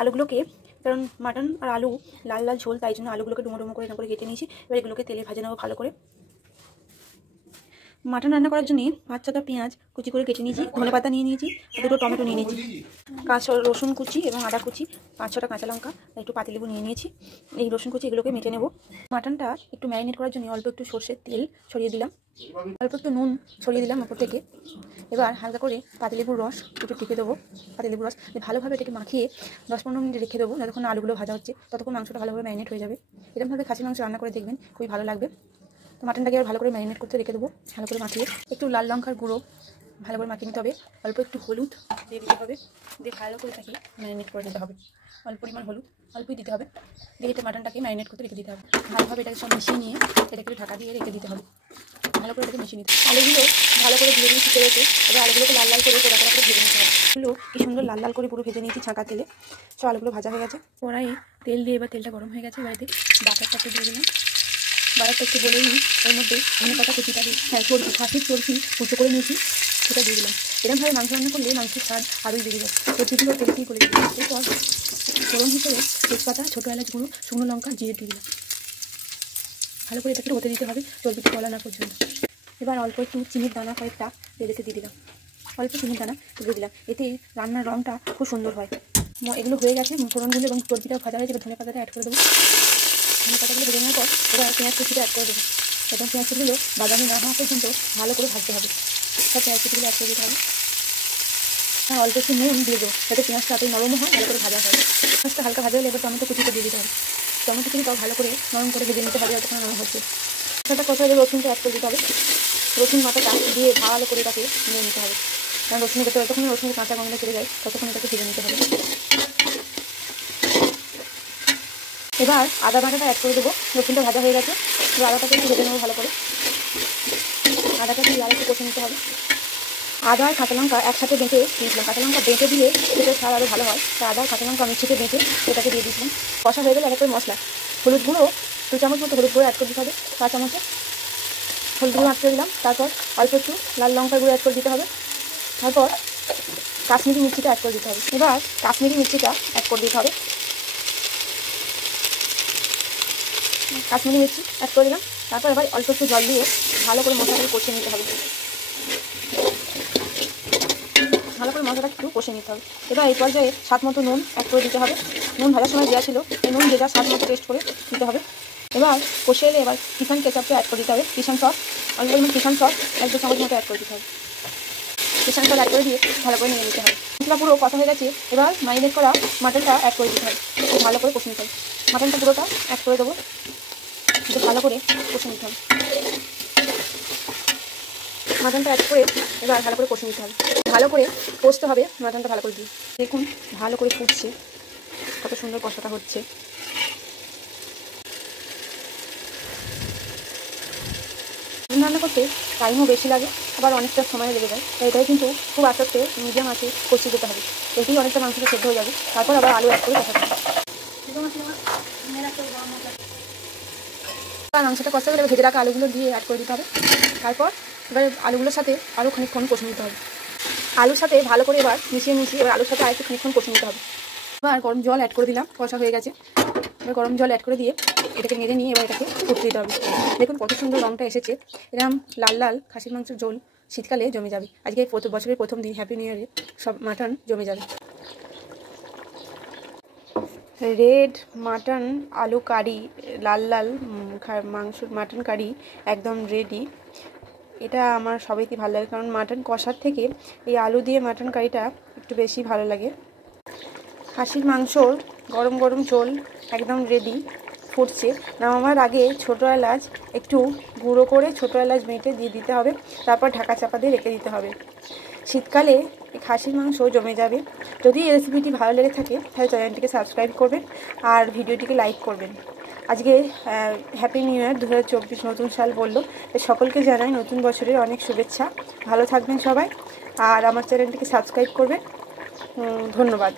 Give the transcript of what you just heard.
আলুগুলোকে, কারণ মাটন আর আলু লাল লাল ঝোল, তাই জন্য আলুগুলোকে ডুমো ডুমো করে এরকম করে কেটে নিয়েছি। এবার এগুলোকে তেলে ভেজে নেবো ভালো করে। মাটন রান্না করার জন্য 5-6টা পেঁয়াজ কুচি করে কেটে নিয়েছি, ধনেপাতা নিয়ে নিয়েছি, 2টো টমেটো নিয়ে নিয়েছি, কাঁচা রসুন কুচি এবং আদা কুচি, 5-6টা কাঁচা লঙ্কা, একটু পাতিলেবু নিয়ে নিয়েছি। এই রসুন কুচি এগুলোকে মেটে নেব। মাটনটা একটু ম্যারিনেট করার জন্য অল্প একটু সর্ষের তেল ছড়িয়ে দিলাম, অল্প একটু নুন ছড়িয়ে দিলাম ওপর থেকে। এবার হালকা করে পাতিলেবুর রস একটু টিপে দেবো, পাতিলেবুর রস ভালোভাবে এটাকে মাখিয়ে 10-15 মিনিট রেখে দেবো। যতক্ষণ আলুগুলো ভাজা হচ্ছে ততক্ষণ মাংসটা ভালোভাবে ম্যারিনেট হয়ে যাবে। এরকমভাবে খাসি মাংস রান্না করে দেখবেন, খুবই ভালো লাগবে। তো মাটনটাকে ভালো করে ম্যারিনেট করতে রেখে দেবো, ভালো করে মাখিয়ে। একটু লাল লঙ্কার গুঁড়ো ভালো করে মাখিয়ে নিতে হবে, অল্প একটু হলুদ দিয়ে দিতে হবে, দিয়ে ভালো করে তাকে ম্যারিনেট করে নিতে হবে। অল্প পরিমাণ হলুদ অল্পই দিতে হবে, দিয়ে এটা মাটনটাকে ম্যারিনেট করতে রেখে দিতে হবে। ভালোভাবে এটাকে সব মিশিয়ে নিয়ে এটাকে ঢাকা দিয়ে রেখে দিতে হবে, ভালো করে এটাকে মিশিয়ে নিতে হবে। আলুগুলো ভালো করে ধীরে ধীরে শিখে রয়েছে। এবার আলুগুলোকে লাল লাল করে পোড়া পোড়া করে ভেজে নিতে হবে। এগুলো কি সুন্দর লাল লাল করে পুরো ভেজে নিয়েছি ছাঁকা তেলে। সব আলুগুলো ভাজা হয়ে গেছে। কড়াইয়ে তেল দিয়ে এবার তেলটা গরম হয়ে গেছে, বাড়িতে বাটারটা একটু দিয়ে দিলাম। বাটারটা একটু বলেই নিই, এর মধ্যে ধনেপাতা কুচিটা দিয়ে, চর্বি, খাসির চর্বি কুচো করে নিয়েছি, সেটা দিয়ে দিলাম। এরকমভাবে মাংস রান্না করলে মাংসের স্বাদ আরোই বেড়ে যায়। চর্বিগুলো তেলতেই করে দিলাম। এরপর ফোড়ন হিসেবে তেজপাতা, ছোটো এলাচ গুঁড়ো, শুকনো লঙ্কা, জিরে দিয়ে দিলাম। ভালো করে এটাকে হতে দিতে হবে চর্বিটা গলা না পর্যন্ত। এবার অল্প একটু চিনির দানা কয়েকটা তেলেতে দিয়ে দিলাম, অল্প চিনির দানা দিয়ে দিলাম, এতে রান্নার রঙটা খুব সুন্দর হয়। এগুলো হয়ে গেছে, ফোড়নগুলো এবং চর্বিটাও ভাজা হয়েছে। এবার ধনেপাতাটা অ্যাড করে দেবো। ধনেপাতাগুলো ভেজে নেওয়ার পর এবার পেঁয়াজ কুচিটা অ্যাড করে দেবো। এবং পেঁয়াজ কুচিগুলো বাদামি না হওয়া পর্যন্ত ভালো করে ভাজতে হবে। সব পেঁয়াজ কুচিগুলো অ্যাড করে দিতে হবে। হ্যাঁ, অল্প একটু নুন দিয়ে দেবো যাতে পেঁয়াজটা তাড়াতাড়ি নরমও হয়, ভালো করে ভাজা হয়। পেঁয়াজটা হালকা ভাজা হলে এবার টমেটো কুচিটা দিয়ে দিতে হবে। টমেটো কুচিটাও ভালো করে নরম করে ভেজে নিতে হবে যতক্ষণ নরম হচ্ছে। সেটা কথা হলে রসুনটা অ্যাড করে দিতে হবে। রসুন বাটাটা দিয়ে ভালো করে এটাকে নিয়ে নিতে হবে, কারণ রসুনের ভেতরে যতক্ষণ রসুনের কাঁচা গন্ধটা চলে যায় ততক্ষণ এটাকে ভেজে নিতে হবে। এবার আদা বাটাটা অ্যাড করে দেবো। রসুনটা ভাজা হয়ে গেছে, এবার আদাটাকে একটু ভেজে নেবো ভালো করে। আদাটা দিয়ে আরেকটু কষে নিতে হবে। আদা আর কাঁচা লঙ্কা একসাথে বেঁটে দিয়েছিলাম, কাঁচা লঙ্কা বেঁটে দিলে সেটার স্বাদ আরও ভালো হয়। তো আদা আর কাঁচা লঙ্কা আমি ছিটে বেঁটে এটাকে দিয়ে দিয়েছিলাম। কষা হয়ে গেলে একটা মশলা, হলুদ গুঁড়ো 2 চামচ মতো হলুদ গুঁড়ো অ্যাড করে দিতে হবে, 4 চামচে হলুদ গুঁড়ো অ্যাড করে দিলাম। তারপর অল্প একটু লাল লঙ্কার গুঁড়ো অ্যাড করে দিতে হবে। তারপর কাশ্মীরি মির্চিটা অ্যাড করে দিতে হবে। এবার কাশ্মীরি মির্চিটা অ্যাড করে দিতে হবে, কাশ্মীরি মির্চি অ্যাড করে দিলাম। তারপর এবার অল্প একটু জল দিয়ে ভালো করে মশলাটাকে কষিয়ে নিতে হবে, ভালো করে মশলাটা একটু কষে নিতে হবে। এবার এই পর্যায়ে স্বাদ মতো নুন অ্যাড করে দিতে হবে। নুন ভাজার সময় দেওয়া ছিল, এই নুন যেটা স্বাদ মতো টেস্ট করে দিতে হবে। এবার কষে এলে এবার কিষান কেচাপটা অ্যাড করে দিতে হবে, কিষান সস, অল্প পরিমাণ কিষান সস 1-2 চামচ মতো অ্যাড করে দিতে হবে। কিষান সস অ্যাড করে দিয়ে ভালো করে নিয়ে নিতে হবে। মশলা পুরো কষা হয়ে গেছে, এবার ম্যারিনেট করা মাটনটা অ্যাড করে দিতে হবে, ভালো করে কষে নিতে হবে। মাটনটা পুরোটা অ্যাড করে দেবো, ভালো করে কষে নিতে হবে। মাটনটা অ্যাড করে এবার ভালো করে কষে নিতে হবে, ভালো করে কষতে হবে মাটনটা ভালো করে দিয়ে। দেখুন ভালো করে ফুটছে, কত সুন্দর কষাটা হচ্ছে। রান্না করতে টাইমও বেশি লাগে, আবার অনেকটা সময় লেগে যায়। তাই এটাই কিন্তু খুব আস্তে মিডিয়াম আছে কষিয়ে যেতে হবে, এতেই অনেকটা মাংসটা সেদ্ধ হয়ে যাবে। তারপর আবার আলু অ্যাড করে কষাতে হবে। মাংসটা কষা হলে ভেজে রাখা আলুগুলো দিয়ে অ্যাড করে দিতে হবে। তারপর এবার আলুগুলোর সাথে আরও খানিকক্ষণ কষে নিতে হবে। আলুর সাথে ভালো করে এবার মিশিয়ে এবার আলুর সাথে আরেকটু খানিকক্ষণ কষে নিতে হবে। এবার গরম জল অ্যাড করে দিলাম, কষা হয়ে গেছে। এবার গরম জল অ্যাড করে দিয়ে এটাকে নেড়ে নিয়ে এবার এটাকে ফুটতে দিতে হবে। দেখুন কত সুন্দর রঙটা এসেছে। এরকম লাল লাল খাসির মাংসের ঝোল শীতকালে জমে যাবে। আজকে বছরের প্রথম দিন, হ্যাপি নিউ ইয়ারে সব মাটন জমে যাবে। রেড মাটন আলু কারি, লাল লাল মাংসর মাটন কারি একদম রেডি। এটা আমার সবাইকে ভালো লাগে, কারণ মাটন কষার থেকে এই আলু দিয়ে মাটন কারিটা একটু বেশি ভালো লাগে। খাসির মাংসর গরম গরম ঝোল একদম রেডি, ফুটছে। নামাবার আগে ছোটো এলাচ একটু গুঁড়ো করে ছোটো এলাচ বেটে দিয়ে দিতে হবে, তারপর ঢাকা চাপা দিয়ে রেখে দিতে হবে। শীতকালে এই খাসির মাংস জমে যাবে। যদি এই রেসিপিটি ভালো লেগে থাকে তাহলে চ্যানেলটিকে সাবস্ক্রাইব করবেন আর ভিডিওটিকে লাইক করবেন। আজকে হ্যাপি নিউ ইয়ার 2024 নতুন সাল বললো, সকলকে জানাই নতুন বছরের অনেক শুভেচ্ছা। ভালো থাকবেন সবাই আর আমার চ্যানেলটিকে সাবস্ক্রাইব করবেন। ধন্যবাদ।